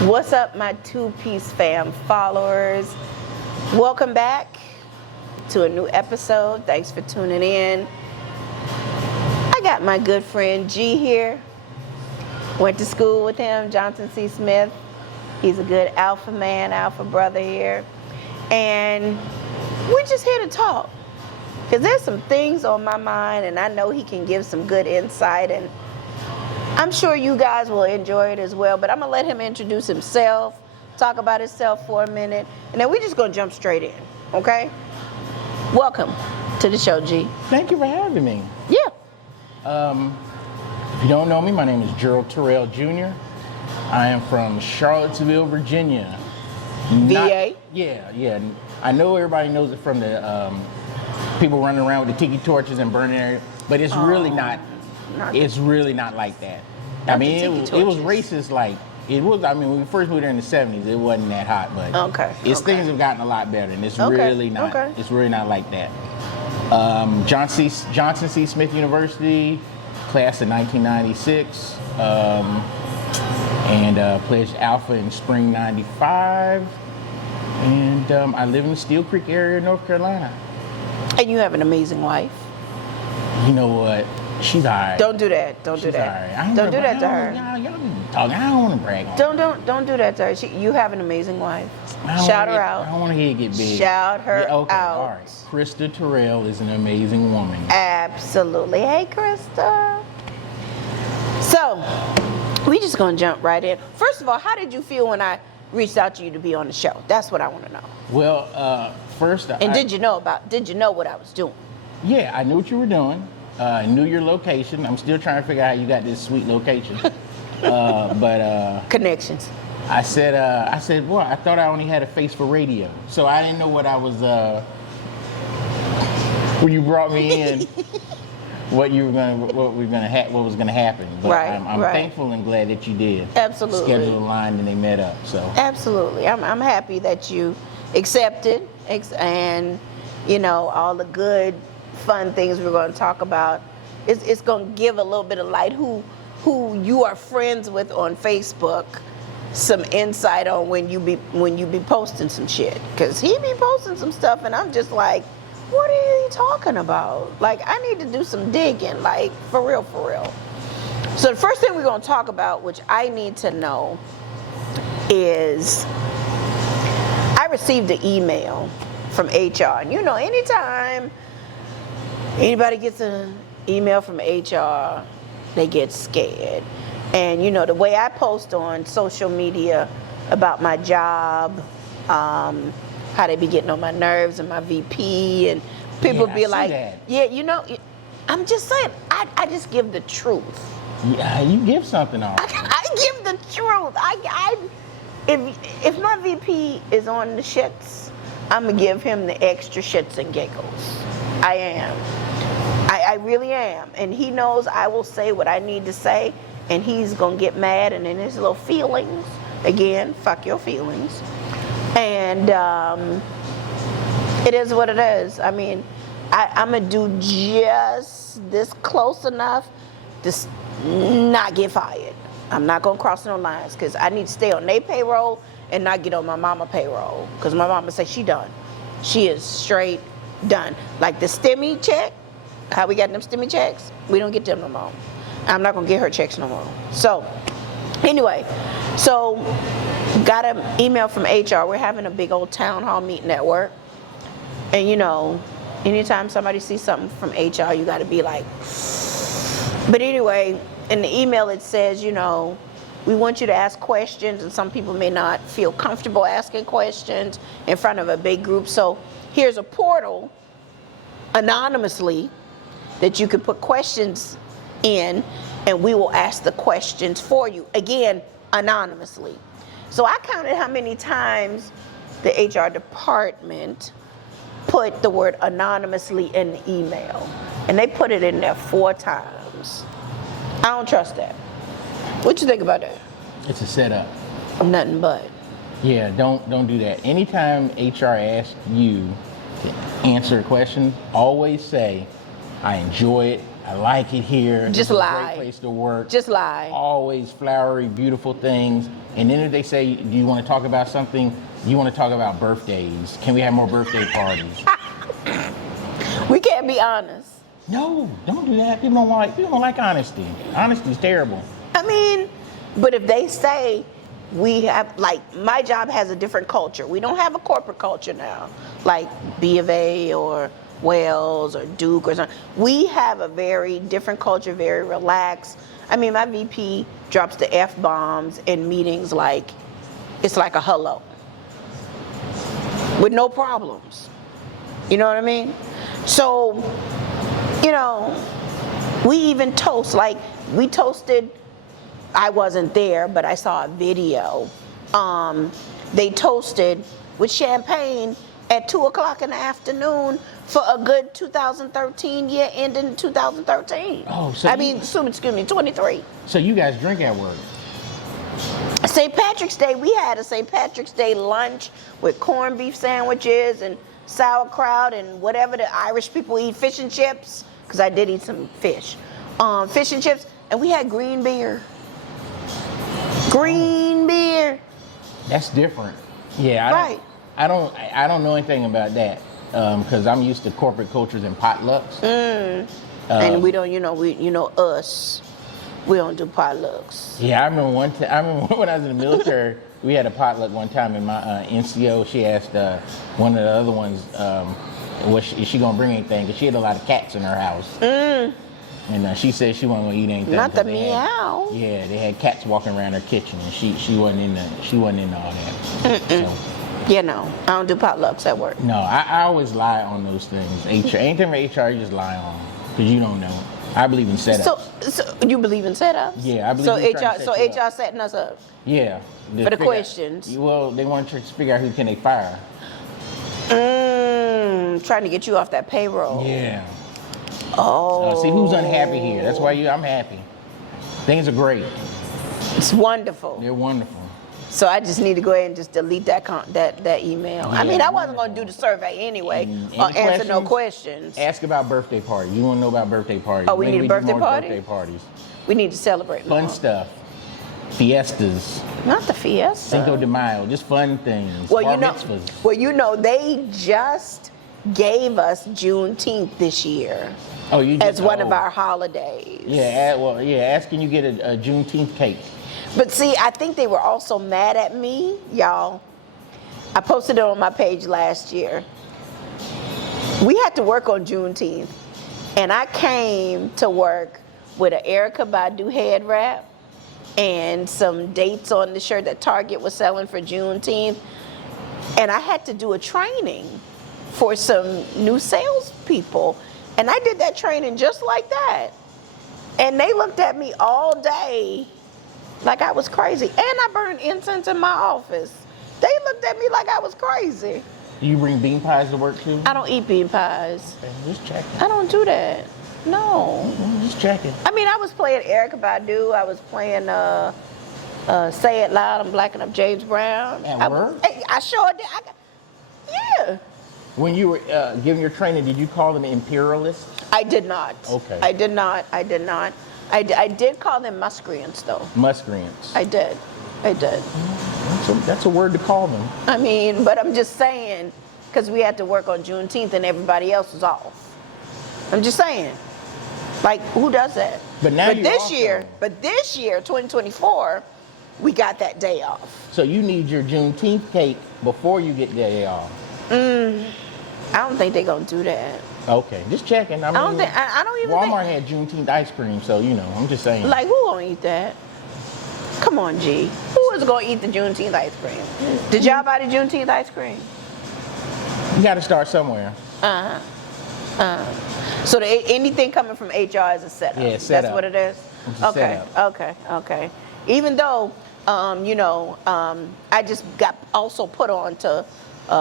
What's up, my two-piece fam followers? Welcome back to a new episode. Thanks for tuning in. I got my good friend G here. Went to school with him, Johnson C. Smith. He's a good alpha man, alpha brother here. And we're just here to talk. Because there's some things on my mind, and I know he can give some good insight, and I'm sure you guys will enjoy it as well. But I'm going to let him introduce himself, talk about himself for a minute, and then we're just going to jump straight in, okay? Welcome to the show, G. Thank you for having me. Yeah. If you don't know me, my name is Gerald Terrell Jr. I am from Charlottesville, Virginia. VA? Yeah. I know everybody knows it from the people running around with the tiki torches and burning area, but it's really not. It's really not like that. I mean, it was racist. Like it was. I mean, when we first moved there in the '70s, it wasn't that hot, but things have gotten a lot better, and it's really not. It's really not like that. Johnson C. Smith University, class of 1996, and pledged Alpha in spring '95, and I live in the Steel Creek area, North Carolina. And you have an amazing wife. You know what? She's all right. Don't do that. Don't do that. Right. Don't do that to her. Y'all talking. I don't want to brag on her. Don't do that to her. You have an amazing wife. Shout her out. I don't want to hear it get big. Shout her out. All right. Krista Terrell is an amazing woman. Absolutely. Hey, Krista. So, we just gonna jump right in. First of all, how did you feel when I reached out to you to be on the show? That's what I want to know. Well, first. Did you know what I was doing? Yeah, I knew what you were doing. I knew your location. I'm still trying to figure out how you got this sweet location. But connections. I said, well, I thought I only had a face for radio, so I didn't know what I was. When you brought me in, what was gonna happen. But I'm thankful and glad that you did. Absolutely. Schedule aligned and they met up. So absolutely, I'm happy that you accepted, and all the good, fun things we're going to talk about. It's going to give a little bit of light who you are friends with on Facebook, some insight on when you be posting some shit, because he be posting some stuff and I'm just like, what are you talking about? Like, I need to do some digging, like for real. So the first thing we're going to talk about, which I need to know, is I received an email from HR, and anytime anybody gets an email from HR, they get scared. And the way I post on social media about my job, how they be getting on my nerves, and my VP, and people be like, I'm just saying, I just give the truth. Yeah, you give something off. I give the truth. If my VP is on the shits, I'm gonna give him the extra shits and giggles. I am. I really am. And he knows I will say what I need to say, and he's gonna get mad, and in his little feelings, again, fuck your feelings. And it is what it is. I mean, I'm gonna do just this close enough to not get fired. I'm not gonna cross no lines, because I need to stay on their payroll and not get on my mama payroll, because my mama says she done. She is straight done. Like the STEMI check, how we got them STEMI checks, we don't get them no more. I'm not gonna get her checks no more. So anyway, got an email from HR. We're having a big old town hall meeting at work, and anytime somebody sees something from HR, you got to be like. But anyway, in the email it says, we want you to ask questions, and some people may not feel comfortable asking questions in front of a big group. So here's a portal anonymously that you can put questions in, and we will ask the questions for you, again, anonymously. So I counted how many times the HR department put the word anonymously in the email, and they put it in there 4 times. I don't trust that. What you think about that? It's a setup. Nothing but. Yeah, don't do that. Anytime HR asks you to answer a question, always say, I enjoy it. I like it here. Just It's a lie. great place to work. Just lie. Always flowery, beautiful things. And then if they say, do you want to talk about something? You want to talk about birthdays? Can we have more birthday parties? We can't be honest. No, don't do that. People don't like honesty. Honesty's terrible. I mean, but if they say we have, like, my job has a different culture. We don't have a corporate culture now, like B of A or Wells or Duke or something. We have a very different culture, very relaxed. I mean, my VP drops the F-bombs in meetings like it's like a hello, with no problems. You know what I mean? So, you know, we even toast, like we toasted, I wasn't there, but I saw a video. They toasted with champagne at 2:00 in the afternoon for a good 2013 year ending 2013. Oh, so excuse me, 23. So you guys drink at work? St. Patrick's Day, we had a St. Patrick's Day lunch with corned beef sandwiches and sauerkraut and whatever the Irish people eat, fish and chips, because I did eat some fish. Fish and chips, and we had green beer. Green beer. That's different. Yeah, Right. I don't know anything about that because I'm used to corporate cultures and potlucks. And we don't, us, we don't do potlucks. Yeah, I remember when I was in the military, we had a potluck one time, and my NCO, she asked one of the other ones, is she gonna bring anything? Because she had a lot of cats in her house. And she said she wasn't gonna eat anything. Not the meow. Yeah, they had cats walking around her kitchen, and she wasn't into all that. So, I don't do potlucks at work. no, I always lie on those things. HR, anything for HR, you just lie on because you don't know. I believe in setups. So you believe in setups? Yeah, I believe so in trying to set you HR setting us up. Yeah. For the questions. Well, they want to figure out who can they fire. Trying to get you off that payroll. Yeah. Oh. See who's unhappy here. That's why I'm happy. Things are great. It's wonderful. They're wonderful. So I just need to go ahead and just delete that email. I mean, I wasn't going to do the survey anyway or answer no questions. Ask about birthday parties. You want to know about birthday parties. Oh, we need a birthday party? Birthday parties. We need to celebrate Fun more. stuff. Fiestas. Not the fiesta. Cinco de Mayo. Just fun things. Well, Bar mitzvahs. they just gave us Juneteenth this year as one of our holidays. Yeah, asking you get a Juneteenth cake. But see, I think they were also mad at me, y'all. I posted it on my page last year. We had to work on Juneteenth, and I came to work with an Erykah Badu head wrap and some dates on the shirt that Target was selling for Juneteenth. And I had to do a training for some new salespeople. And I did that training just like that. And they looked at me all day like I was crazy. And I burned incense in my office. They looked at me like I was crazy. Do you bring bean pies to work too? I don't eat bean pies. Okay, just checking. I don't do that. No. Just checking. I mean, I was playing Erykah Badu. I was playing Say It Loud, I'm Blacking Up James Brown. At work? I sure did. Yeah. When you were giving your training, did you call them imperialists? I did not. Okay. I did not. I did call them muscreants, though. Muscreants. I did. That's a word to call them. I mean, but I'm just saying, because we had to work on Juneteenth and everybody else was off. I'm just saying. Like, who does that? But this year, 2024, we got that day off. So you need your Juneteenth cake before you get the day off. I don't think they're gonna do that. Okay, just checking. I don't even. Walmart had Juneteenth ice cream, so I'm just saying. Like, who gonna eat that? Come on, G. Who is gonna eat the Juneteenth ice cream? Did y'all buy the Juneteenth ice cream? You got to start somewhere. So anything coming from HR is a setup. Yeah, setup. That's what it is. It's a setup. Okay. Even though, I just got also put on to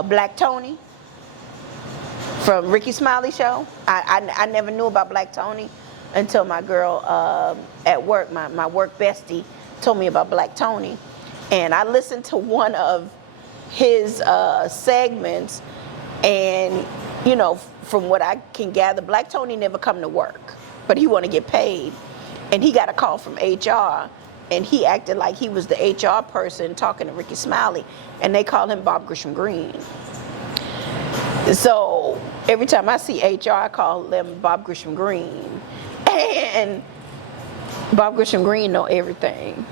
Black Tony from Ricky Smiley show. I never knew about Black Tony until my girl at work, my work bestie, told me about Black Tony, and I listened to one of his segments, and from what I can gather, Black Tony never come to work. but he want to get paid. And he got a call from HR, and he acted like he was the HR person talking to Ricky Smiley, and they call him Bob Grisham Green. So every time I see HR, I call them Bob Grisham Green. And Bob Grisham Green know everything.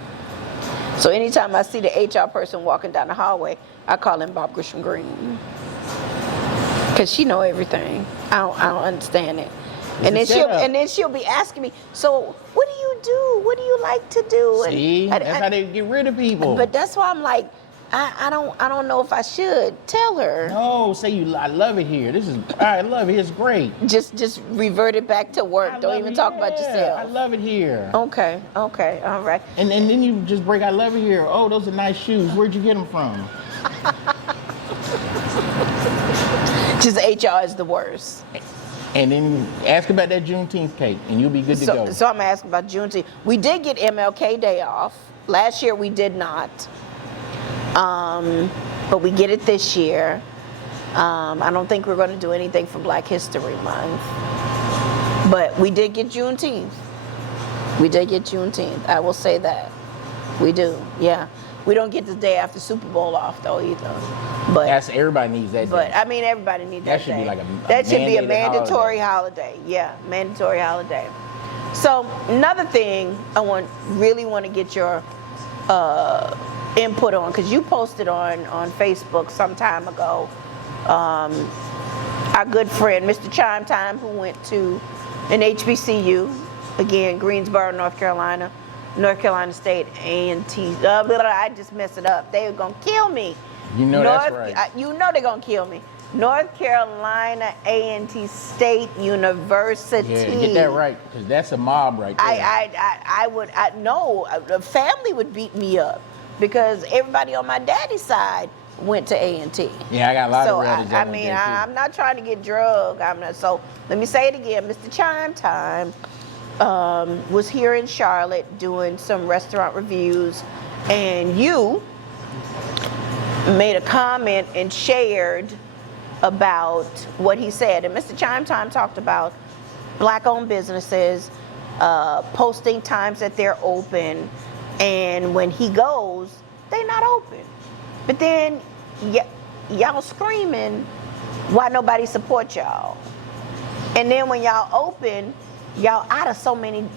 So anytime I see the HR person walking down the hallway, I call him Bob Grisham Green. Because she know everything. I don't understand it. And then she'll be asking me, so what do you do? What do you like to do? See, that's how they get rid of people. But that's why I'm like, I don't know if I should tell her. No, say I love it here. I love it. It's great. Just revert it back to work. Don't even talk about yourself. I love it here. Okay, all right. And then you just break, I love it here. Oh, those are nice shoes. Where'd you get them from? Just HR is the worst. And then ask about that Juneteenth cake, and you'll be good to go. So I'm gonna ask about Juneteenth. We did get MLK Day off. Last year we did not. But we get it this year. I don't think we're going to do anything for Black History Month. But we did get Juneteenth. I will say that. We do, yeah. We don't get the day after Super Bowl off, though, either. But everybody needs that day. But, I mean, everybody needs that day. That should be like that should be a mandatory holiday. Yeah, mandatory holiday. So, another thing I really want to get your input on, because you posted on Facebook some time ago, our good friend Mr. Chime Time, who went to an HBCU, again, Greensboro, North Carolina State A&T. I just messed it up. They were gonna kill me. You know that's right. You know they're gonna kill me. North Carolina A&T State University. Yeah, get that right, because that's a mob right there. No, the family would beat me up because everybody on my daddy's side went to A&T. Yeah, I got a lot of relatives. I'm not trying to get drugged. So let me say it again. Mr. Chime Time was here in Charlotte doing some restaurant reviews, and you made a comment and shared about what he said. And Mr. Chime Time talked about Black-owned businesses, posting times that they're open, and when he goes, they're not open. But then y'all screaming why nobody support y'all. And then when y'all open, y'all out of so many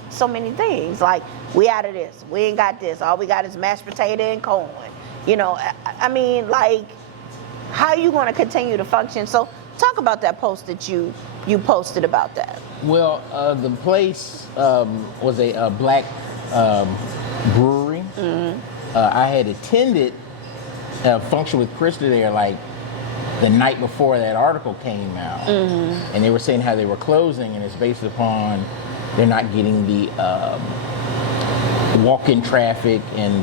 things. Like, we out of this, we ain't got this, all we got is mashed potato and corn. You know, I mean, like, how are you going to continue to function? So talk about that post that you posted about that. Well, the place was a black brewery. Mm-hmm. I had attended a function with Krista there, like, the night before that article came out. Mm-hmm. And they were saying how they were closing, and it's based upon they're not getting the walk-in traffic, and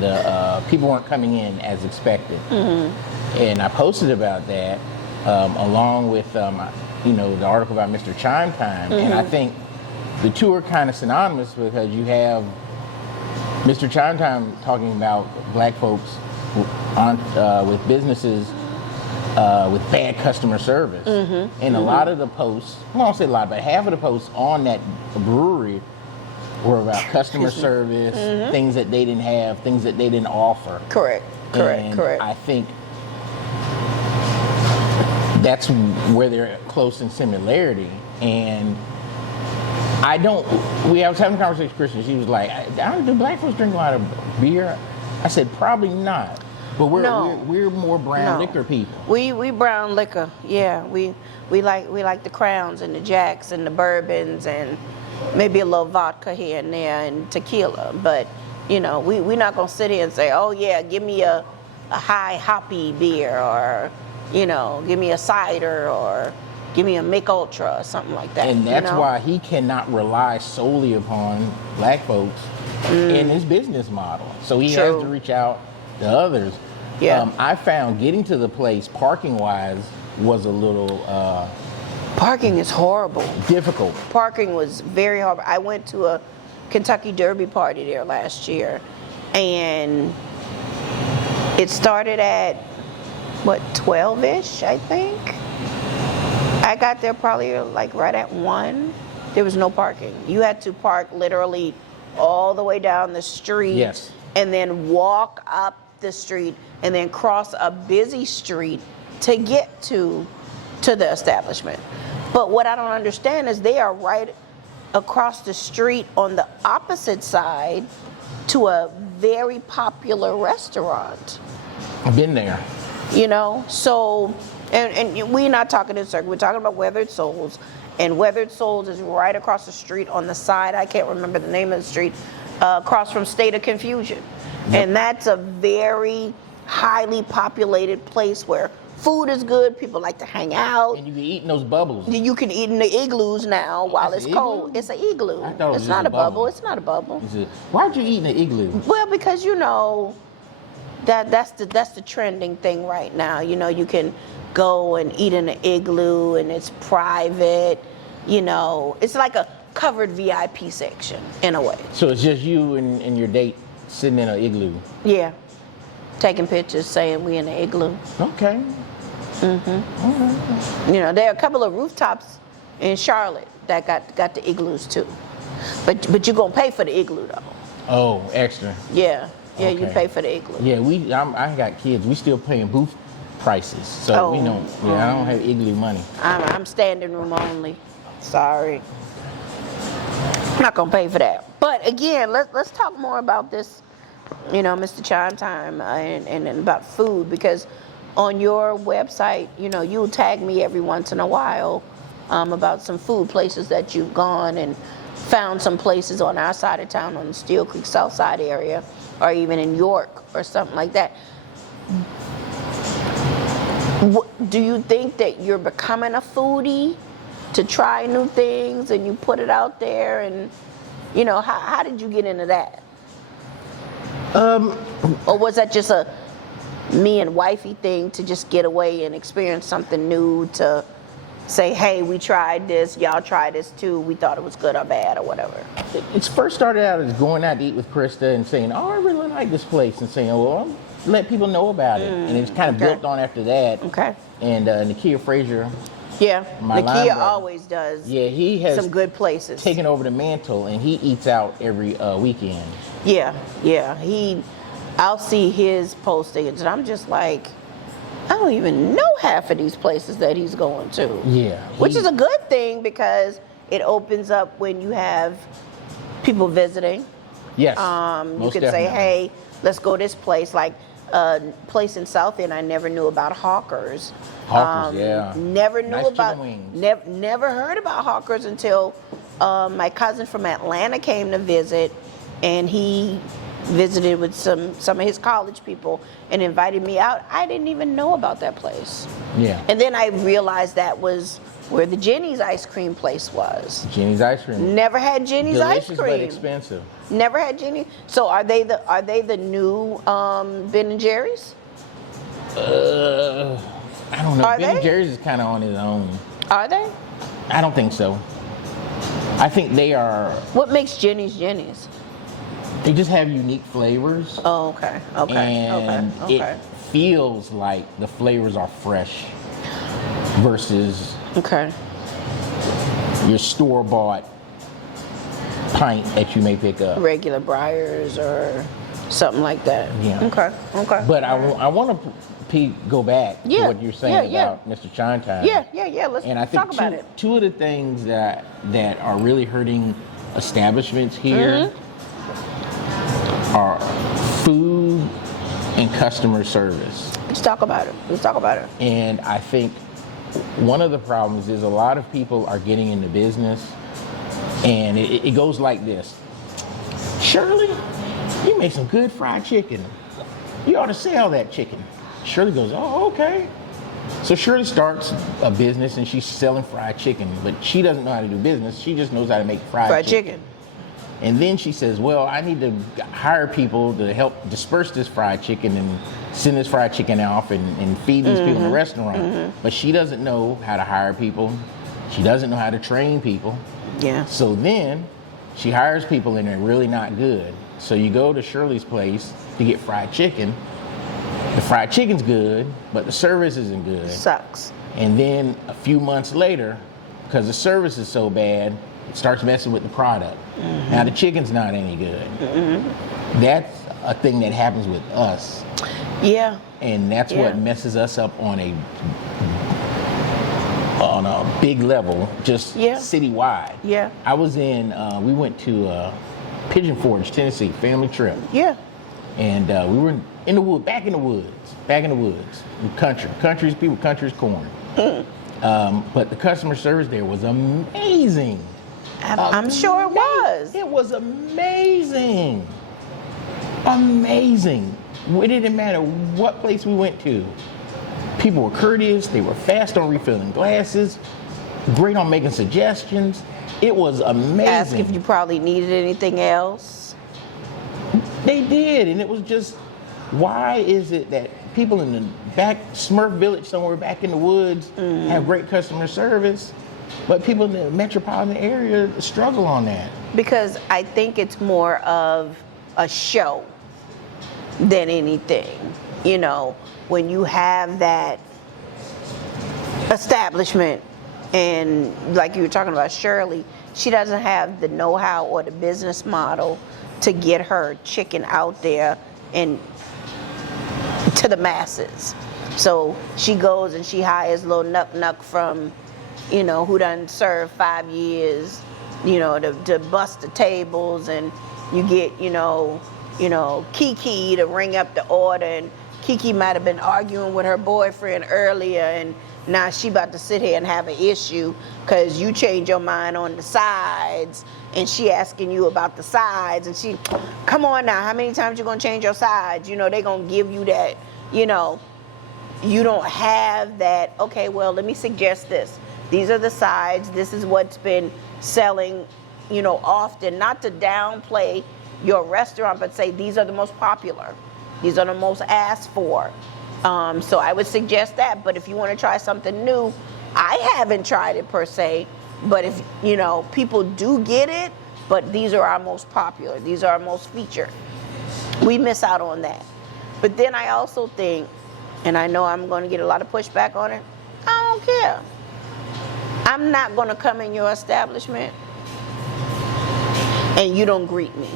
people weren't coming in as expected. Mm-hmm. And I posted about that along with the article about Mr. Chime Time. Mm-hmm. And I think the two are kind of synonymous, because you have Mr. Chime Time talking about black folks with businesses with bad customer service. Mm-hmm. And a lot of the posts, well, I don't say a lot, but half of the posts on that brewery were about customer service, mm-hmm. things that they didn't have, things that they didn't offer. Correct. I think that's where they're close in similarity. And I was having a conversation with Kristen. She was like, do black folks drink a lot of beer? I said, probably not. But we're more brown liquor people. We brown liquor, yeah. We like the Crowns and the Jacks and the bourbons and maybe a little vodka here and there and tequila. But we're not gonna sit here and say, oh yeah, give me a high hoppy beer, or give me a cider, or give me a Mick Ultra or something like that. And that's why he cannot rely solely upon black folks in his business model. So he has to reach out to others. Yeah. I found getting to the place parking-wise was a little parking is horrible. Difficult. Parking was very horrible. I went to a Kentucky Derby party there last year, and it started at 12-ish, I think. I got there probably like right at 1, there was no parking. You had to park literally all the way down the street. Yes. And then walk up the street and then cross a busy street to get to the establishment. But what I don't understand is they are right across the street on the opposite side to a very popular restaurant. I've been there. You know, so, and we're not talking in circle, we're talking about Weathered Souls. And Weathered Souls is right across the street on the side, I can't remember the name of the street, across from State of Confusion. Yep. And that's a very highly populated place where food is good, people like to hang out. And you can eat in those bubbles. You can eat in the igloos now while it's cold. Igloo? It's an igloo. I thought it was It's just not a a bubble. bubble. It's not a bubble. Why'd you eat in the igloo? Well, because you know that's the trending thing right now. You know, you can go and eat in an igloo and it's private. You know, it's like a covered VIP section in a way. So it's just you and your date sitting in an igloo. Yeah, taking pictures, saying we in the igloo. Okay. You know, there are a couple of rooftops in Charlotte that got the igloos too, but you're gonna pay for the igloo though. Oh, extra. Yeah, you Okay. pay for the igloo. Yeah, I got kids. We still paying booth prices, so we don't. Yeah, I don't have igloo money. I'm standing room only. Sorry, I'm not gonna pay for that. But again, let's talk more about this. You know, Mr. Chime Time and about food, because on your website, you know, you'll tag me every once in a while about some food places that you've gone and found some places on our side of town, on the Steel Creek South Side area, or even in York or something like that. Do you think that you're becoming a foodie to try new things and you put it out there? And, you know, how did you get into that? Or was that just a me and wifey thing to just get away and experience something new, to say, hey, we tried this, y'all try this too, we thought it was good or bad or whatever? It first started out as going out to eat with Krista and saying, oh, I really like this place, and saying, well, let people know about it. And it's kind of built on after that. Okay. And Nakia Frazier. Yeah, My line Nakia brother. always does. Yeah, he has some good places. taken over the mantle, and he eats out every weekend. Yeah. I'll see his postings, and I'm just like, I don't even know half of these places that he's going to. Yeah. Which is a good thing, because it opens up when you have people visiting. Yes. You can say, hey, let's go this place. Like a place in South End I never knew about, Hawkers. Hawkers, yeah. Never knew Nice about, chicken wings. never heard about Hawkers until my cousin from Atlanta came to visit, and he visited with some of his college people and invited me out. I didn't even know about that place. Yeah. And then I realized that was where the Jenny's ice cream place was. Jenny's ice cream. Never had Jenny's Delicious, ice cream. but expensive. Never had Jenny. So are they the new Ben and Jerry's? I don't know. Are Ben they? and Jerry's is kind of on his own. Are they? I don't think so. I think they are. What makes Jenny's Jenny's? They just have unique flavors. Oh, okay. And Okay. it feels like the flavors are fresh versus Okay. your store-bought pint that you may pick up. Regular Briars or something like that. Yeah. Okay. But I want to go back to Yeah, what you're saying yeah. about Mr. Chime Time. Yeah. Let's And I think talk about it. two of the things that are really hurting establishments here are food and customer service. Let's talk about it. And I think one of the problems is a lot of people are getting into business, and it goes like this. Shirley, you make some good fried chicken. You ought to sell that chicken. Shirley goes, oh, okay. So Shirley starts a business, and she's selling fried chicken, but she doesn't know how to do business. She just knows how to make fried chicken. And then she says, well, I need to hire people to help disperse this fried chicken and send this fried chicken off and feed these people in the restaurant. But she doesn't know how to hire people. She doesn't know how to train people. Yeah. So then she hires people and they're really not good. So you go to Shirley's place to get fried chicken. The fried chicken's good, but the service isn't good. Sucks. And then a few months later, because the service is so bad, starts messing with the product. Now the chicken's not any good. That's a thing that happens with us. Yeah. And that's what messes us up on a big level, just citywide. Yeah. I was in, we went to Pigeon Forge, Tennessee, family trip. Yeah. And we were in the woods, back in the woods, country. Country's people, country's corn. But the customer service there was amazing. I'm sure it was. It was amazing. Amazing. It didn't matter what place we went to. People were courteous. They were fast on refilling glasses. Great on making suggestions. It was amazing. Ask if you probably needed anything else. They did, and it was just, why is it that people in the back Smurf Village somewhere back in the woods have great customer service, but people in the metropolitan area struggle on that? Because I think it's more of a show than anything. You know, when you have that establishment, and like you were talking about Shirley, she doesn't have the know-how or the business model to get her chicken out there and to the masses. So she goes and she hires little Nuck from, you know, who done served 5 years, you know, to bust the tables, and you get, you know, Kiki to ring up the order, and Kiki might have been arguing with her boyfriend earlier, and now she about to sit here and have an issue because you change your mind on the sides, and she asking you about the sides, and she, come on now, how many times you gonna change your sides? You know, they gonna give you that, you know, you don't have that, okay, well, let me suggest this. These are the sides, this is what's been selling, you know, often, not to downplay your restaurant, but say these are the most popular. These are the most asked for. So I would suggest that, but if you want to try something new, I haven't tried it per se, but if, you know, people do get it, but these are our most popular. These are our most featured. We miss out on that. But then I also think, and I know I'm going to get a lot of pushback on it, I don't care. I'm not going to come in your establishment and you don't greet me.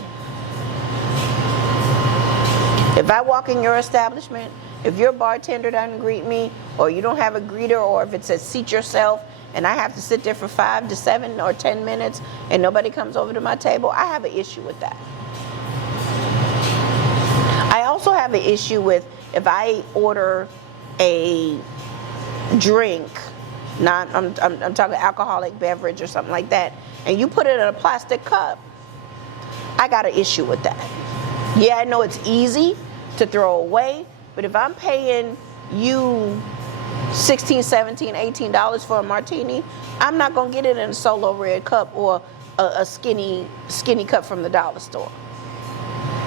If I walk in your establishment, if your bartender doesn't greet me, or you don't have a greeter, or if it says seat yourself, and I have to sit there for 5 to 7 or 10 minutes and nobody comes over to my table, I have an issue with that. I also have an issue with if I order a drink, I'm talking alcoholic beverage or something like that, and you put it in a plastic cup, I got an issue with that. Yeah, I know it's easy to throw away, but if I'm paying you $16, $17, $18 for a martini, I'm not gonna get it in a Solo red cup or a skinny cup from the dollar store.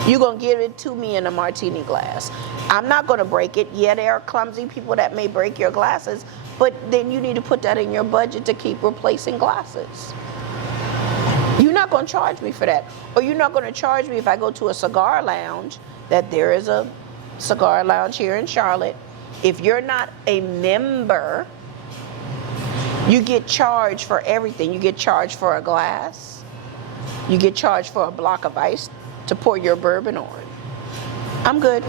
You're gonna give it to me in a martini glass. I'm not gonna break it. Yeah, there are clumsy people that may break your glasses, but then you need to put that in your budget to keep replacing glasses. You're not gonna charge me for that. Or you're not gonna charge me if I go to a cigar lounge, that there is a cigar lounge here in Charlotte. If you're not a member, you get charged for everything. You get charged for a glass. You get charged for a block of ice to pour your bourbon on. I'm good.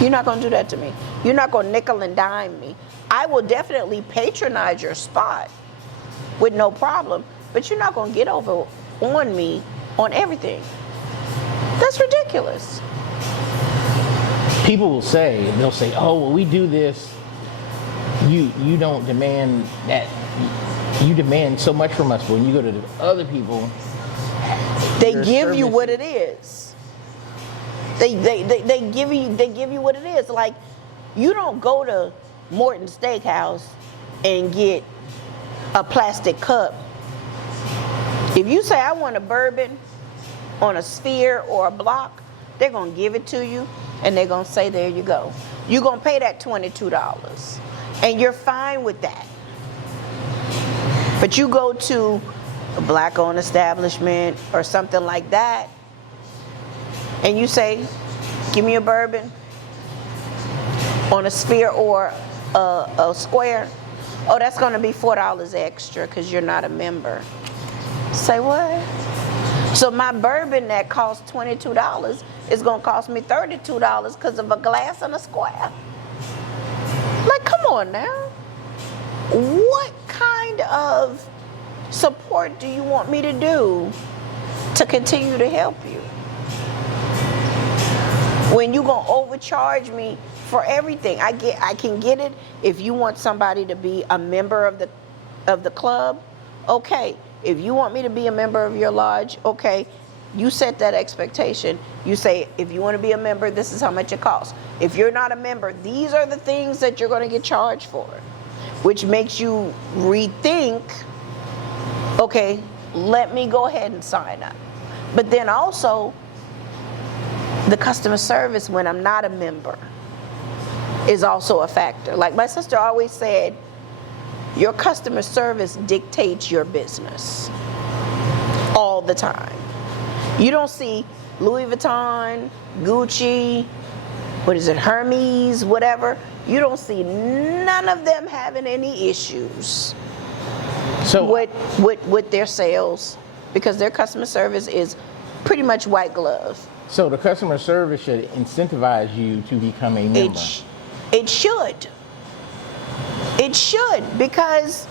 You're not gonna do that to me. You're not gonna nickel and dime me. I will definitely patronize your spot with no problem, but you're not gonna get over on me on everything. That's ridiculous. People will say, they'll say, oh, well, we do this. You don't demand that. You demand so much from us, but when you go to the other people, they give you what it is. They give you what it is. Like, you don't go to Morton Steakhouse and get a plastic cup. If you say I want a bourbon on a sphere or a block, they're gonna give it to you and they're gonna say, there you go. You're gonna pay that $22 and you're fine with that. But you go to a black-owned establishment or something like that, and you say, give me a bourbon on a sphere or a square, oh, that's gonna be $4 extra because you're not a member. Say what? So my bourbon that costs $22 is gonna cost me $32 because of a glass and a square. Like, come on now. What kind of support do you want me to do to continue to help you? When you gonna overcharge me for everything? I can get it if you want somebody to be a member of the club, okay. If you want me to be a member of your lodge, okay, you set that expectation. You say, if you want to be a member, this is how much it costs. If you're not a member, these are the things that you're going to get charged for, which makes you rethink, okay, let me go ahead and sign up. But then also, the customer service when I'm not a member is also a factor. Like my sister always said, your customer service dictates your business all the time. You don't see Louis Vuitton, Gucci, what is it, Hermes, whatever. You don't see none of them having any issues with their sales because their customer service is pretty much white glove. So the customer service should incentivize you to become a member. It should. It should, because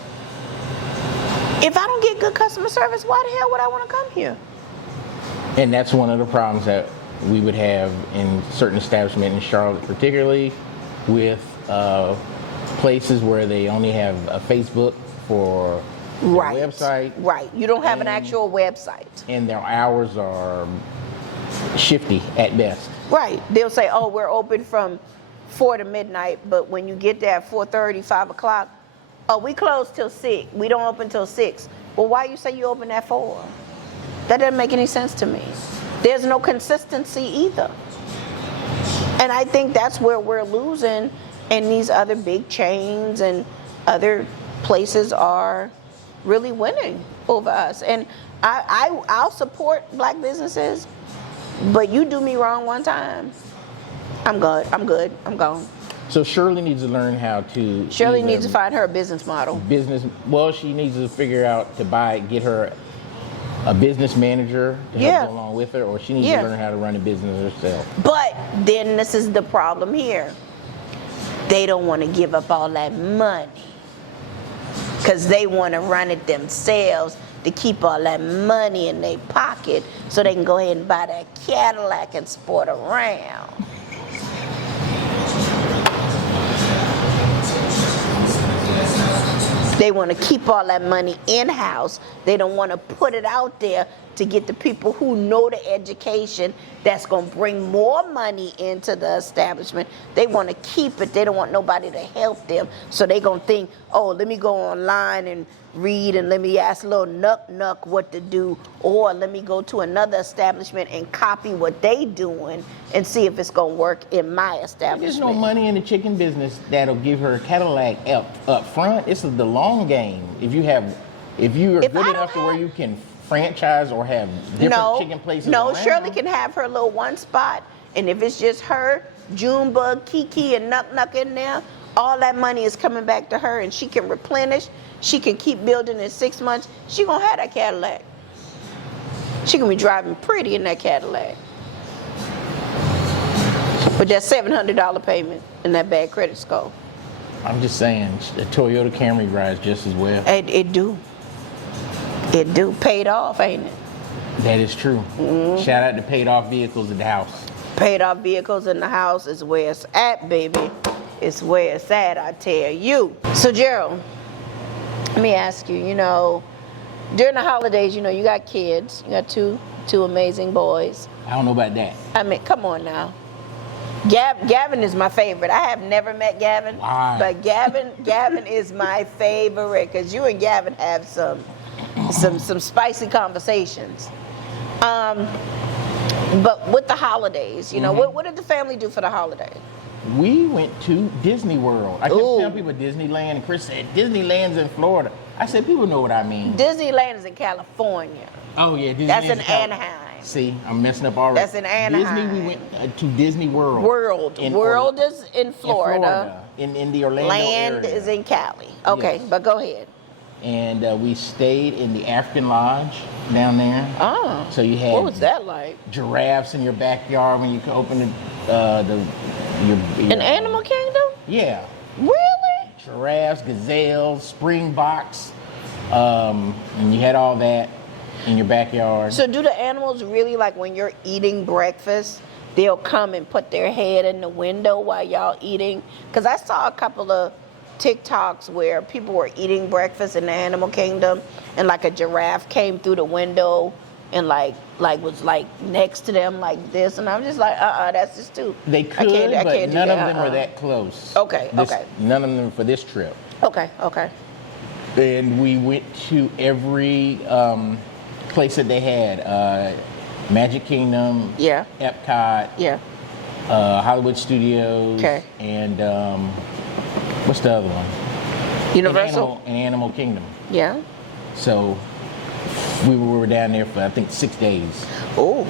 if I don't get good customer service, why the hell would I want to come here? And that's one of the problems that we would have in certain establishments in Charlotte, particularly with places where they only have a Facebook for their website. Right. You don't have an actual website. And their hours are shifty at best. Right. They'll say, oh, we're open from 4 to midnight, but when you get there at 4:30, 5 o'clock, oh, we close till 6. We don't open till 6. Well, why you say you open at 4? That doesn't make any sense to me. There's no consistency either. And I think that's where we're losing, and these other big chains and other places are really winning over us. And I'll support black businesses, but you do me wrong one time, I'm good. I'm gone. So Shirley needs to learn how to. Shirley needs to find her a business model. Well, she needs to figure out get her a business manager to help go along with her, or she needs to learn how to run a business herself. But then this is the problem here. They don't want to give up all that money because they want to run it themselves to keep all that money in their pocket so they can go ahead and buy that Cadillac and sport around. They want to keep all that money in-house. They don't want to put it out there to get the people who know the education that's going to bring more money into the establishment. They want to keep it. They don't want nobody to help them. So they're going to think, oh, let me go online and read and let me ask little Nuck what to do, or let me go to another establishment and copy what they doing and see if it's going to work in my establishment. There's no money in the chicken business that'll give her a Cadillac up front. It's the long game. If you are good enough to where you can franchise or have different chicken places around. Shirley can have her little one spot, and if it's just her, Junebug, Kiki, and Nuck in there, all that money is coming back to her, and she can replenish. She can keep building in 6 months. She gonna have that Cadillac. She gonna be driving pretty in that Cadillac. But that $700 payment and that bad credit score. I'm just saying, the Toyota Camry rides just as well. It do. It do. Paid off, ain't it? That is true. Mm-hmm. Shout out to paid off vehicles in the house. Paid off vehicles in the house is where it's at, baby. It's where it's at, I tell you. So Gerald, let me ask you, during the holidays, you got kids. You got two amazing boys. I don't know about that. I mean, come on now. Gavin is my favorite. I have never met Gavin. Why? But Gavin is my favorite because you and Gavin have some spicy conversations. But with the holidays, what did the family do for the holidays? We went to Disney World. I kept telling people Disneyland, and Chris said Disneyland's in Florida. I said people know what I mean. Disneyland is in California. Oh yeah, Disneyland. That's in Anaheim. See, I'm messing up already. That's in Anaheim. Disney, we went to Disney World. World is in Florida. In the Orlando Land area. is in Cali. Okay, yes. but go ahead. and we stayed in the African Lodge down there. Oh. So you had What was that like? giraffes in your backyard when you could open your An Animal Kingdom? Yeah. Really? Giraffes, gazelles, springboks, and you had all that in your backyard. So do the animals really, like when you're eating breakfast, they'll come and put their head in the window while y'all eating? Because I saw a couple of TikToks where people were eating breakfast in the Animal Kingdom, and like a giraffe came through the window and like was like next to them like this, and I'm just like, that's just too. They could, but none of them were that close. Okay. None of them for this trip. Okay. And we went to every place that they had. Magic Kingdom. Yeah. Epcot. Yeah. Hollywood Studios. Okay. And what's the other one? Universal. Animal Kingdom. Yeah. So we were down there for I think 6 days. Oh.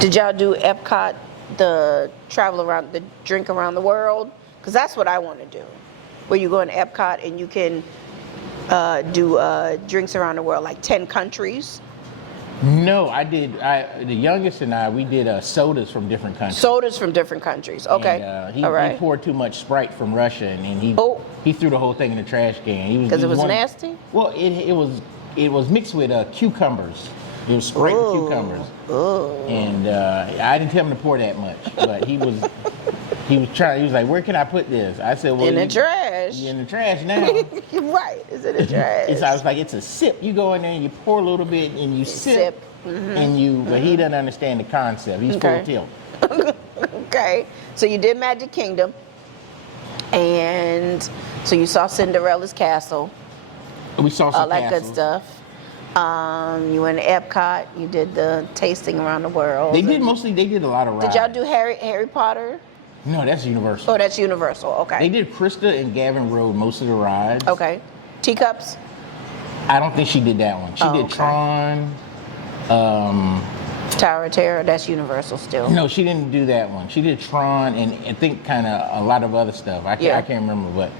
Did y'all do Epcot, the drink around the world? Because that's what I want to do. Where you go in Epcot and you can do drinks around the world, like 10 countries. No, I did. The youngest and we did sodas from different countries. Sodas from different countries. Okay. And, he poured too much Sprite from Russia, and he threw the whole thing in the trash can. Because it was nasty? Well, it was mixed with cucumbers. It was Sprite with cucumbers. And I didn't tell him to pour that much, but he was trying. He was like, "Where can I put this?" I said, "Well, in the trash." In the trash now. Right. It's in the trash. I was like, "It's a sip. You go in there and you pour a little bit and you sip. Mm-hmm. And but he doesn't understand the concept. He's full tilt." Okay. So you did Magic Kingdom, and so you saw Cinderella's castle. We saw some all that good stuff. You went to Epcot. You did the tasting around the world. They did a lot of rides. Did y'all do Harry Potter? No, that's Universal. Oh, that's Universal. Okay. They did Krista and Gavin rode most of the rides. Okay. Teacups? I don't think she did that one. She did Tron. Tower of Terror, that's Universal still. No, she didn't do that one. She did Tron and I think kind of a lot of other stuff. I can't remember, but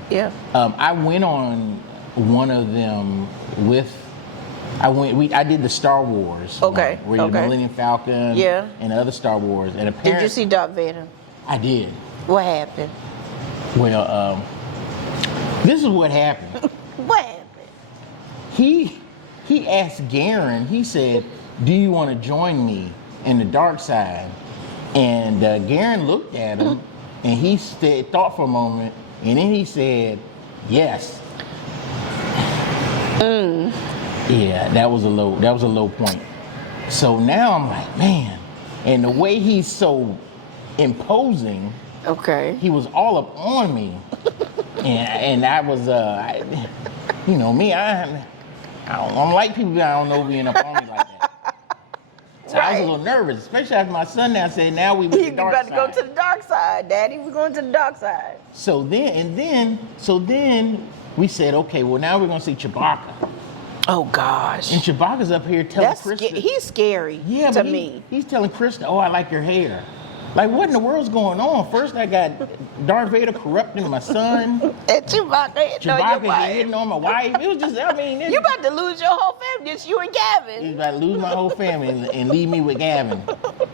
I went on one of them I did the Star Wars. Okay. Where you did the Millennium Falcon. Yeah. And the other Star Wars. And apparently, did you see Darth Vader? I did. What happened? Well, this is what happened. What happened? He asked Garen, he said, "Do you want to join me in the dark side?" And Garen looked at him and he thought for a moment, and then he said, "Yes." Yeah, that was a low point. So now I'm like, man, and the way he's so imposing, he was all up on me, and I was, me, I don't like people that I don't know being up on me like that. So I was a little nervous, especially after my son now said, "Now we went to the dark side." You better go to the dark side, Daddy. We're going to the dark side. So then we said, okay, well now we're gonna see Chewbacca. Oh gosh. And Chewbacca's up here telling Krista. He's scary to me. He's telling Krista, "Oh, I like your hair." Like, what in the world's going on? First, I got Darth Vader corrupting my son. And Chewbacca hitting on my wife. It was just, you about to lose your whole family. Just you and Gavin. He's about to lose my whole family and leave me with Gavin.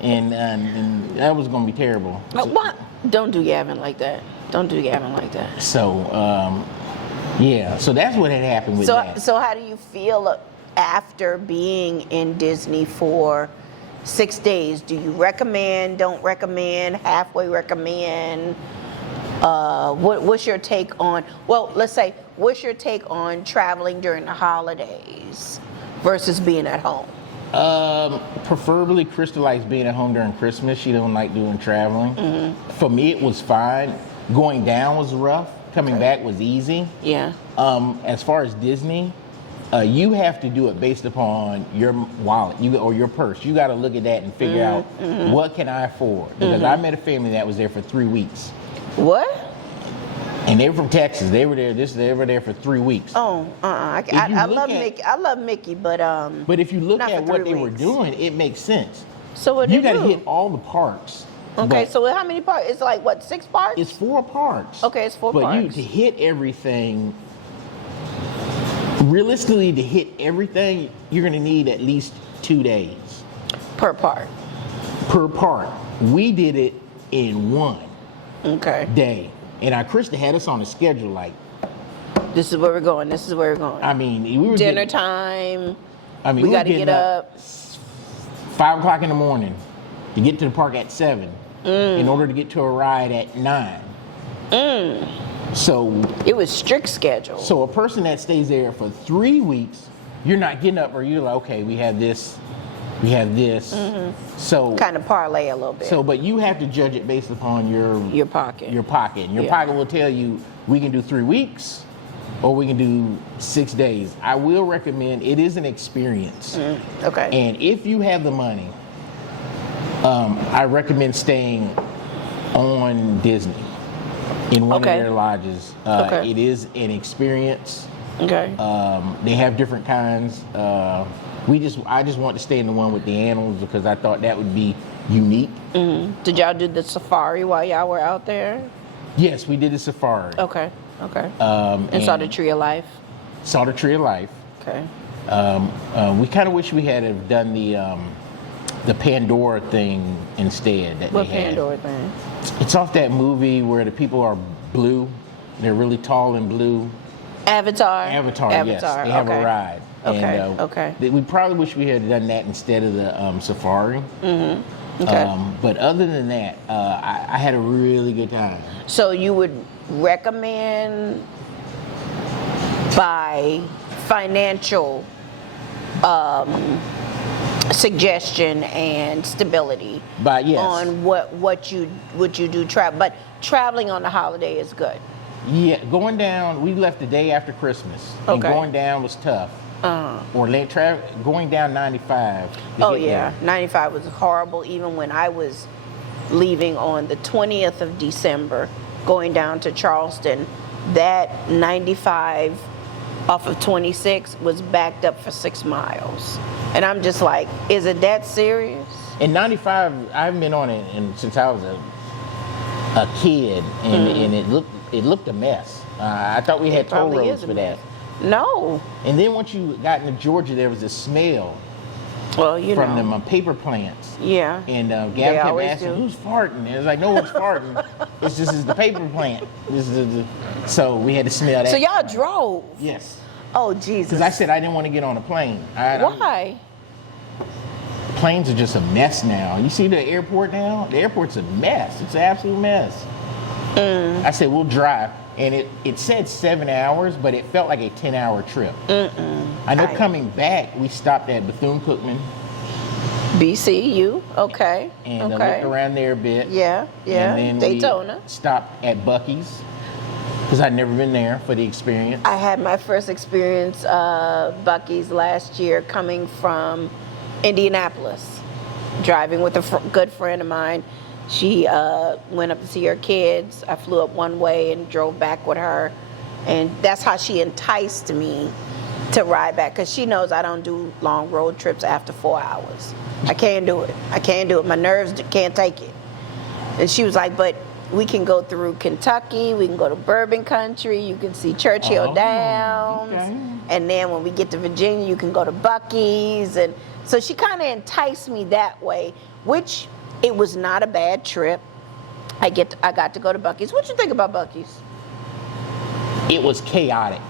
And that was going to be terrible. What? Don't do Gavin like that. Don't do Gavin like that. So, so that's what had happened with that. So how do you feel after being in Disney for 6 days? Do you recommend, don't recommend, halfway recommend? What's your take on, what's your take on traveling during the holidays versus being at home? Preferably Krista likes being at home during Christmas. She don't like doing traveling. Mm-hmm. For me, it was fine. Going down was rough. Coming back was easy. Yeah. As far as Disney, you have to do it based upon your wallet or your purse. You got to look at that and figure out what can I afford. Because I met a family that was there for 3 weeks. What? And they were from Texas. They were there. They were there for 3 weeks. Oh, I love Mickey. I love Mickey, but if you look at what they were doing, it makes sense. So what you got to hit all the parks. Okay, so how many parks? It's like what, 6 parks? It's 4 parks. Okay, it's 4 parks. But to hit everything realistically, to hit everything, you're gonna need at least 2 days Per part. per part. We did it in 1 Okay. day, and our Krista had us on a schedule. Like, This is where we're going. This is where we're going. I mean, we were Dinner getting, time. I mean, We we were got to getting get up. 5 o'clock in the morning to get to the park at 7 in order to get to a ride at 9. So It was strict schedule. So a person that stays there for 3 weeks, you're not getting up, or you're like, okay, we have this. So Kind of parlay a little bit. but you have to judge it based upon Your pocket. Your pocket. And your Yeah. pocket will tell you we can do 3 weeks, or we can do 6 days. I will recommend, it is an experience, Okay. and if you have the money, I recommend staying on Disney in one Okay. of their lodges. Okay. It is an experience. Okay. They have different kinds. I just want to stay in the one with the animals because I thought that would be unique. Did y'all do the safari while y'all were out there? Yes, we did a safari. Okay. Okay. And saw the Tree of Life. Saw the Tree of Life. Okay. We kind of wish we had have done the Pandora thing instead. That What they had. Pandora thing? It's off that movie where the people are blue. They're really tall and blue. Avatar. Avatar. Yes, they have a ride. Okay. And, Okay. We probably wish we had done that instead of the safari. Okay. But other than that, I had a really good time. So you would recommend by financial suggestion and stability But yes, on what you do but traveling on the holiday is good. yeah, going down. We left the day after Christmas, and Okay. going down was tough. Or going down 95. to Oh get yeah, there. 95 was horrible. Even when I was leaving on the 20th of December, going down to Charleston, that 95 off of 26 was backed up for 6 miles, and I'm just like, is it that serious? In 95, I haven't been on it since I was a kid, and it looked a mess. I thought we had It toll probably roads is a for that. mess. No. And then once you got into Georgia, there was a smell Well, you from know. them paper plants. Yeah. And They Gavin kept always asking, do. who's farting? And it was like, no one's farting. It's just the paper plant. So we had to smell that. So y'all drove? Yes. Oh Jesus. Because I said I didn't want to get on a plane. Why? Planes are just a mess now. You see the airport now? The airport's a mess. It's an absolute mess. I said, we'll drive. And it said 7 hours, but it felt like a 10-hour trip. I know coming back, we stopped at Bethune-Cookman BCU. Okay. and okay. looked around there a bit. Yeah. Yeah. And then Daytona. we stopped at Buc-ee's because I'd never been there for the experience. I had my first experience Buc-ee's last year coming from Indianapolis, driving with a good friend of mine. She went up to see her kids. I flew up one way and drove back with her, and that's how she enticed me to ride back, because she knows I don't do long road trips after 4 hours. I can't do it. My nerves can't take it. And she was like, but we can go through Kentucky, we can go to Bourbon Country, you can see Churchill Downs, okay. and then when we get to Virginia, you can go to Buc-ee's. And so she kind of enticed me that way, which it was not a bad trip. I got to go to Buc-ee's. What you think about Buc-ee's? It was chaotic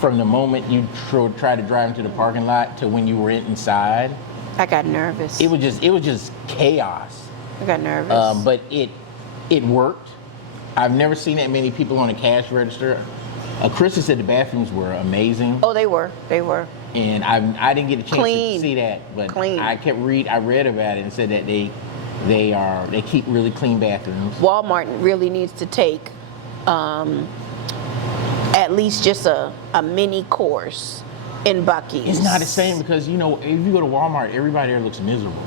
from the moment you tried to drive into the parking lot to when you were inside. I got nervous. It was just chaos. I got nervous. But it worked. I've never seen that many people on a cash register. Krista said the bathrooms were amazing. Oh, they were. And I didn't get a chance Clean. to see that, but Clean. I read about it and said that they keep really clean bathrooms. Walmart really needs to take at least just a mini course in Buc-ee's. It's not the same because, if you go to Walmart, everybody there looks miserable.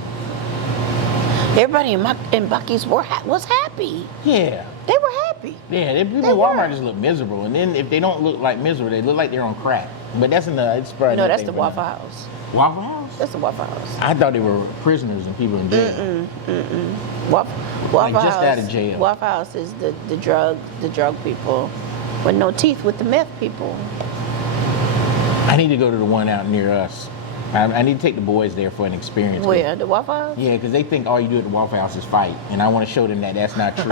Everybody in Buc-ee's was happy. Yeah. They were happy. Yeah, people They at Walmart were. just look miserable. And then if they don't look like miserable, they look like they're on crack. But that's it's probably No, that's nothing the for Waffle them. House. Waffle House? That's the Waffle House. I thought they were prisoners and people in jail. Waffle Like just House. out of jail. Waffle House is the drug people with no teeth, with the meth people. I need to go to the one out near us. I need to take the boys there for an experience. Where? The Waffle House? Yeah, because they think all you do at the Waffle House is fight, and I want to show them that that's not true.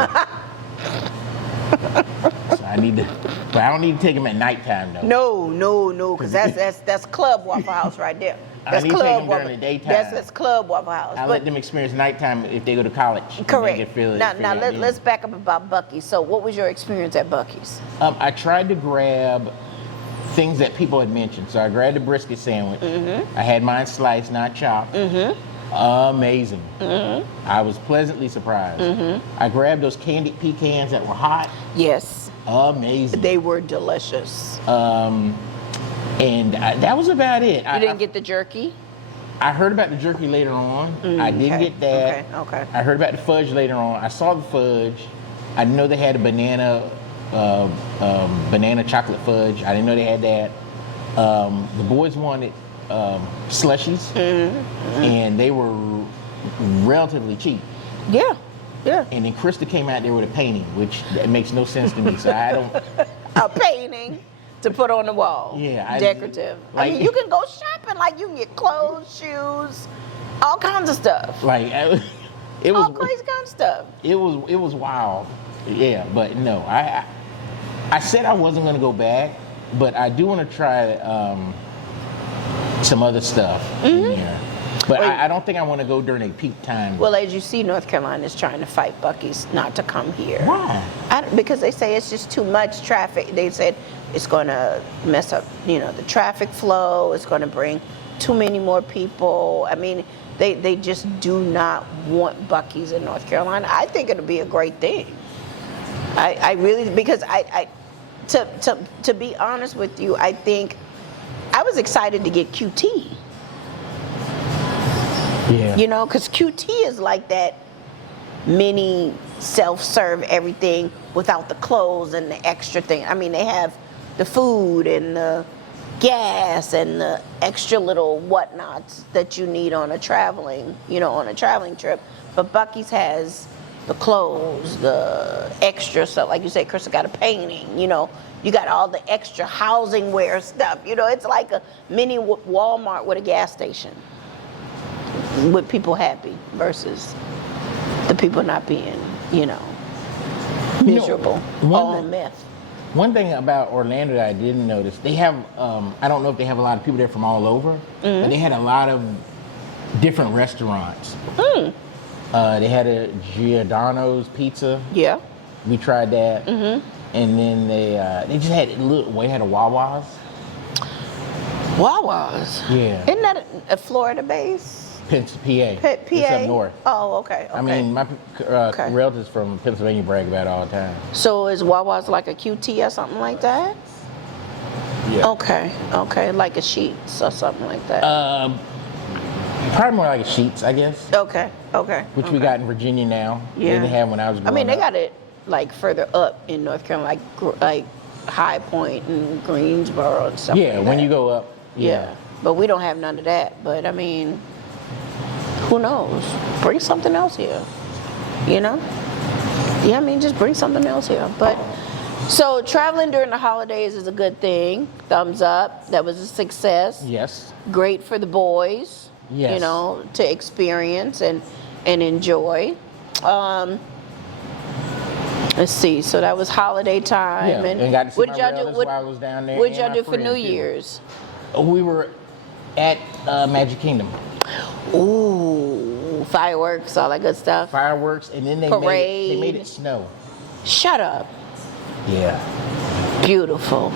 So I need to, but I don't need to take them at nighttime though. No, because that's Club Waffle House right there. That's I need to take them during the daytime. That's Club Waffle House. I let them experience nighttime if they go to college. Correct. They can feel Now let's back up about Buc-ee's. So what was your experience at Buc-ee's? I tried to grab things that people had mentioned. So I grabbed the brisket sandwich. I had mine sliced, not chopped. Amazing. I was pleasantly surprised. I grabbed those candied pecans that were hot. Yes. Amazing. They were delicious. And that was about it. You didn't get the jerky? I heard about the jerky later on. I didn't get that. Okay. I heard about the fudge later on. I saw the fudge. I know they had a banana chocolate fudge. I didn't know they had that. The boys wanted slushies, and they were relatively cheap. Yeah. And then Krista came out there with a painting, which that makes no sense to me. So I don't. A painting to put on the wall. Yeah. Decorative. I mean, you can go shopping. Like, you can get clothes, shoes, all kinds of stuff. Like, it was all crazy kind of stuff. It was wild. Yeah, but no, I said I wasn't going to go back, but I do want to try some other stuff in there. But I don't think I want to go during a peak time. Well, as you see, North Carolina is trying to fight Buc-ee's not to come here. Why? Because they say it's just too much traffic. They said it's going to mess up, the traffic flow. It's going to bring too many more people. I mean, they just do not want Buc-ee's in North Carolina. I think it'll be a great thing. I really, because to be honest with you, I think I was excited to get QT. Yeah. Because QT is like that mini self-serve everything without the clothes and the extra thing. I mean, they have the food and the gas and the extra little whatnots that you need on a traveling trip. But Buc-ee's has the clothes, the extra stuff. Like you said, Krista got a painting, you got all the extra housing wear stuff. It's like a mini Walmart with a gas station, with people happy versus the people not being, miserable, all myth. One thing about Orlando that I didn't notice, they have, I don't know if they have a lot of people there from all over, but they had a lot of different restaurants. They had a Giordano's pizza. Yeah. We tried that. And then they just had they had a Wawa's. Wawa's? Yeah. Isn't that a Florida base? PA. It's up north. Oh, okay. I mean, my relatives from Pennsylvania brag about it all the time. So is Wawa's like a QT or something like that? Yeah. Okay, like a Sheetz or something like that. Probably more like a Sheetz, I guess. Okay. Which we got in Virginia now. Yeah. They didn't have when I was growing up. I mean, they got it like further up in North Carolina, like High Point and Greensboro and stuff. Yeah, like when that. you go up. Yeah, but we don't have none of that. But I mean, who knows? Bring something else here. Yeah, I mean, just bring something else here. But so traveling during the holidays is a good thing. Thumbs up. That was a success. Yes. Great for the boys. Yes. To experience and enjoy. Let's see. So that was holiday time. Yeah, and got to see what my did y'all do? relatives while I was down there. What did y'all and do my for New friends, too. Year's? We were at Magic Kingdom. Ooh, fireworks, all that good stuff. Fireworks, and then they made it snow. Shut up. Yeah. Beautiful.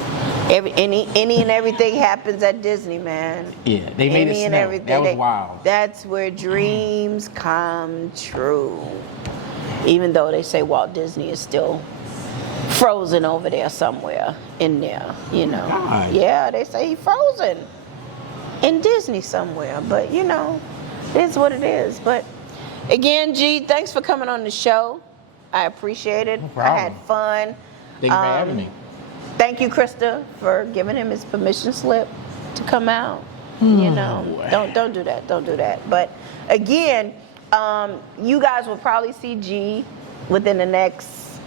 Any and everything happens at Disney, man. Yeah, they made it snow. That was wild. That's where dreams come true. Even though they say Walt Disney is still frozen over there somewhere in there, God. Yeah, they say he's frozen in Disney somewhere, but it's what it is. But again, G, thanks for coming on the show. I appreciate it. No problem. I had fun. Thank you for having me. Thank you, Krista, for giving him his permission slip to come out. Don't do that. Don't do that. But again, you guys will probably see G within the next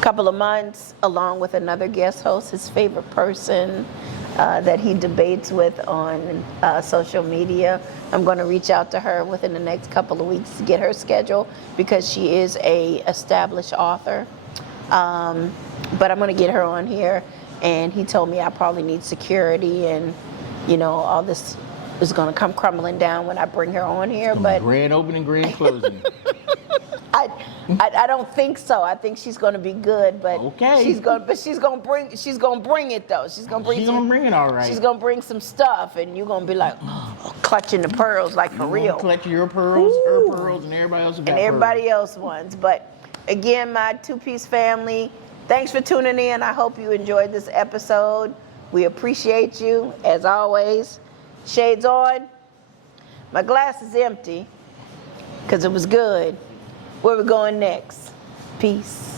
couple of months, along with another guest host, his favorite person. that he debates with on social media. I'm going to reach out to her within the next couple of weeks to get her schedule because she is a established author. But I'm going to get her on here, and he told me I probably need security, and all this is going to come crumbling down when I bring her on here. But grand opening, grand closing. I don't think so. I think she's going to be good, but okay. she's going to bring it though. She's going to bring it all right. She's going to bring some stuff, and you're going to be like clutching the pearls like for real. Clutching your pearls, her pearls, and everybody else. And everybody else ones. But again, my two-piece family, thanks for tuning in. I hope you enjoyed this episode. We appreciate you as always. Shades on. My glass is empty because it was good. Where we going next? Peace.